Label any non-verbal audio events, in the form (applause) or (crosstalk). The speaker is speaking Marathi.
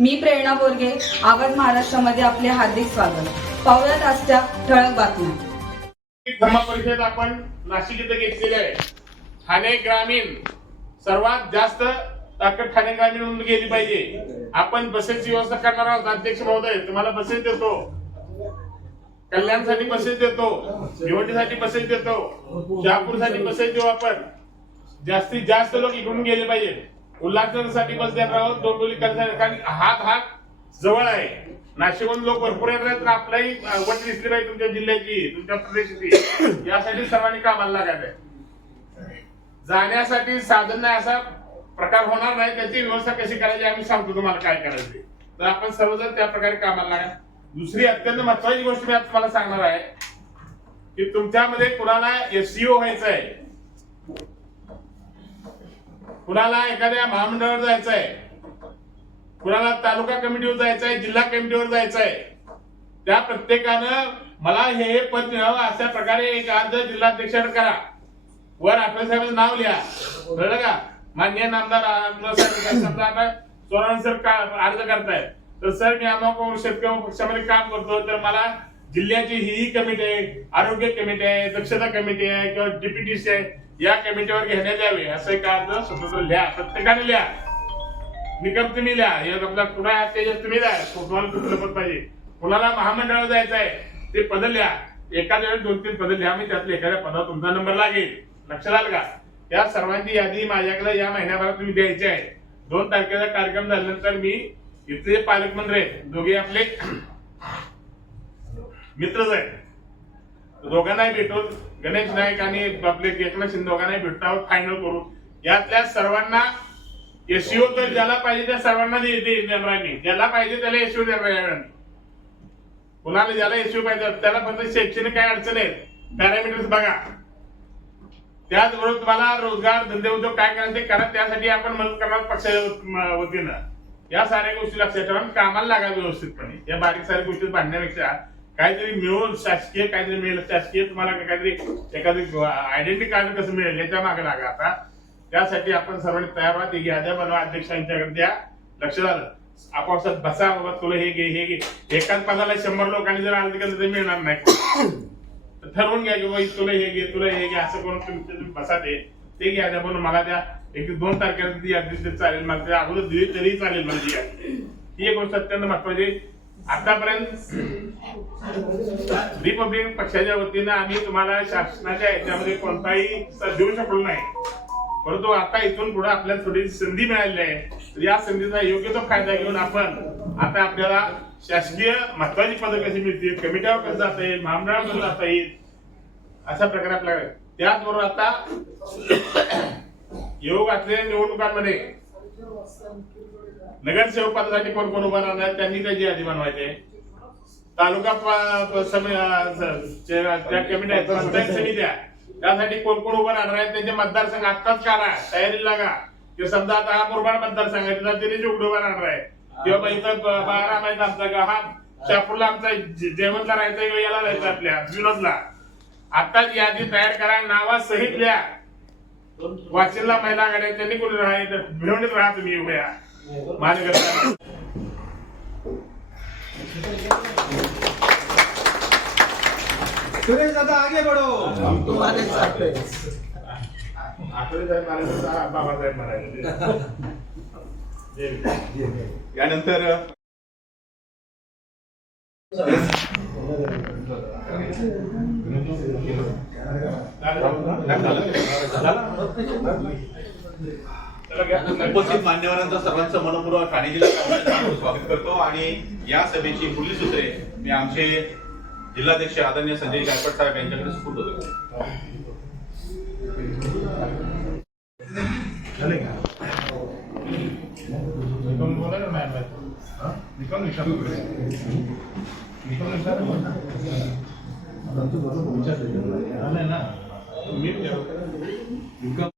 मी प्रेरणा बोरगे आवाज महाराष्ट्रामध्ये आपले हार्दिक स्वागत. पाहुयात आजच्या ठळक बातम्या. धम्म परिषद आपण नाशिक इथं घेतलेली आहे. ठाणे ग्रामीण सर्वात जास्त ताकद ठाणे ग्रामीण म्हणून गेली पाहिजे. आपण बसेसची व्यवस्था करणार आहोत अध्यक्ष महोदय तुम्हाला बसेस देतो. कल्याणसाठी बसेस देतो भिवंडीसाठी बसेस देतो शहापूरसाठी बसेस देऊ आपण. जास्तीत जास्त लोक इकडून गेले पाहिजे. उल्हासनगरसाठी बस देणार आहोत डोंबिवली करण्यासाठी कारण हात हात जवळ आहे. नाशिकहून लोक भरपूर येणार आहेत आपलाही वट दिसली पाहिजे तुमच्या जिल्ह्याची तुमच्या प्रदेशाची. यासाठी सर्वांनी कामाला लागायचं आहे. जाण्यासाठी साधन नाही असा प्रकार होणार नाही. त्याची व्यवस्था कशी करायची आम्ही सांगतो तुम्हाला काय करायचं तर आपण सर्वजण त्या प्रकारे कामाला लागा दुसरी अत्यंत महत्वाची गोष्ट मी आज तुम्हाला सांगणार आहे की तुमच्यामध्ये कुणाला एससीओ व्हायचं आहे? कुणाला एखाद्या महामंडळावर जायचं आहे कुणाला तालुका कमिटीवर जायचं आहे जिल्हा कमिटीवर जायचं आहे त्या प्रत्येकानं मला हे हे पद मिळावं अशा प्रकारे एक अर्ज जिल्हाध्यक्षांना करा. वर आठवे साहेबांचं नाव लिहा. कळलं का? मान्य नामदार आमदार सर का अर्ज करतायत. तर सर मी आम्हा शेतकरी पक्षामध्ये काम करतो. तर मला जिल्ह्याची ही ही कमिटी आहे आरोग्य कमिटी आहे दक्षता कमिटी आहे किंवा डीपीटीसी आहे. या कमिटीवर घेण्यात यावे असं एक अर्ज स्वतंत्र लिहा प्रत्येकाने लिहा. निकम तुम्ही लिहा हे आपला कुणा त्याच्यात तुम्ही लिहा तुम्हाला कुठलं पद पाहिजे. कुणाला महामंडळ जायचं आहे ते पद लिहा. एखाद्या वेळेस दोन तीन पद लिहा मी त्यातल्या एखाद्या पदावर तुमचा नंबर लागेल. लक्षात आलं का? या सर्वांची यादी माझ्याकडे या महिन्याभरात तुम्ही द्यायची आहे. दोन तारखेचा कार्यक्रम झाल्यानंतर मी इथले पालकमंत्री आहेत. दोघे आपले मित्रच आहेत. दोघांनाही भेटून गणेश नाईक आणि आपले एकनाथ शिंदे दोघांनाही भेटतो फायनल करू यातल्या सर्वांना एसईओ तर ज्याला पाहिजे त्या सर्वांना देणार मी. ज्याला पाहिजे त्याला एसईओ देणार कुणाला ज्याला एसईओ पाहिजे त्याला फक्त शैक्षणिक काय अडचण आहेत पॅरामीटर्स बघा. त्याचबरोबर तुम्हाला रोजगार धंदे उद्योग काय करायचे ते करा त्यासाठी आपण मदत करणार पक्षाच्या वतीनं. या साऱ्या गोष्टी लक्षात ठेवा कामाला लागा व्यवस्थितपणे. या बारीक साऱ्या गोष्टी बांधण्यापेक्षा काहीतरी मिळून शासकीय काहीतरी मिळेल. शासकीय तुम्हाला काहीतरी एखादी आयडेंटिटी कार्ड कसं मिळेल याच्या मागे लागा आता. त्यासाठी आपण सर्वांनी तयार व्हा. ते याद्या बनवा अध्यक्षांच्याकडे द्या. लक्ष झालं. आपापसात बसा बाबा तुला हे घे हे घे. एकाच पदाला शंभर लोकांनी जर अर्ज केलं तर मिळणार नाही. (coughs) तर ठरवून घ्या की बाई तुला हे घे तुला हे घे असं करून तुम्ही बसा दे ते घ्या द्या म्हणून मला द्या. एक दोन तारखेला ती यादी चालेल मला त्या अगोदर दिली तरी चालेल मला ती ही एक गोष्ट अत्यंत महत्वाची आतापर्यंत रिपब्लिकन पक्षाच्या वतीनं आम्ही तुम्हाला शासनाच्या याच्यामध्ये कोणताही देऊ शकलो नाही परंतु आता इथून पुढे आपल्याला थोडी संधी मिळाली आहे तर या संधीचा योग्य तो फायदा घेऊन आपण आता आपल्याला शासकीय महत्वाची पदं कशी मिळतील कमिट्यावर कसं जाता येईल महामंडळावर कसं जाता येईल अशा प्रकारे आपल्याकडे त्याचबरोबर आता योग असलेल्या निवडणुकांमध्ये नगरसेवक पदासाठी कोण कोण उभा राहणार त्यांनी त्याची यादी बनवायची आहे. तालुका प- कमिटी आहेत पंचायत समित्या त्यासाठी कोण कोण उभं राहणार आहेत त्यांचे मतदारसंघ आत्ताच काढा तयारी लागा. किंवा समजा आता हा मुरबाड मतदारसंघ आहे तिथं दिनेश उघड उभं राहणार आहे. किंवा इथं बारा माहिती आमचा गाव हा शापूरला आमचा जेवणला राहायचा किंवा याला राहायचं आपल्या विनोदला. आत्ताच यादी तयार करा नावासहित लिहा. वाशिमला महिला आघाडी त्यांनी कोणी राहायचं भिवंडीत राहा तुम्ही उभ्या. महानगर सुरेश दादा आगे बढ़ो. हम तुम्हारे साथ हैं आठवले साहेब बाबासाहेब म्हणाले. यानंतर उपस्थित मान्यवरांचं सर्वांचं मनपूर्वक ठाणे जिल्हा स्वागत करतो आणि या सभेची पुढील सूत्रे मी आमचे जिल्हाध्यक्ष आदरणीय संजय गायकवाड साहेब यांच्याकडे सुपूर्द करतो निकम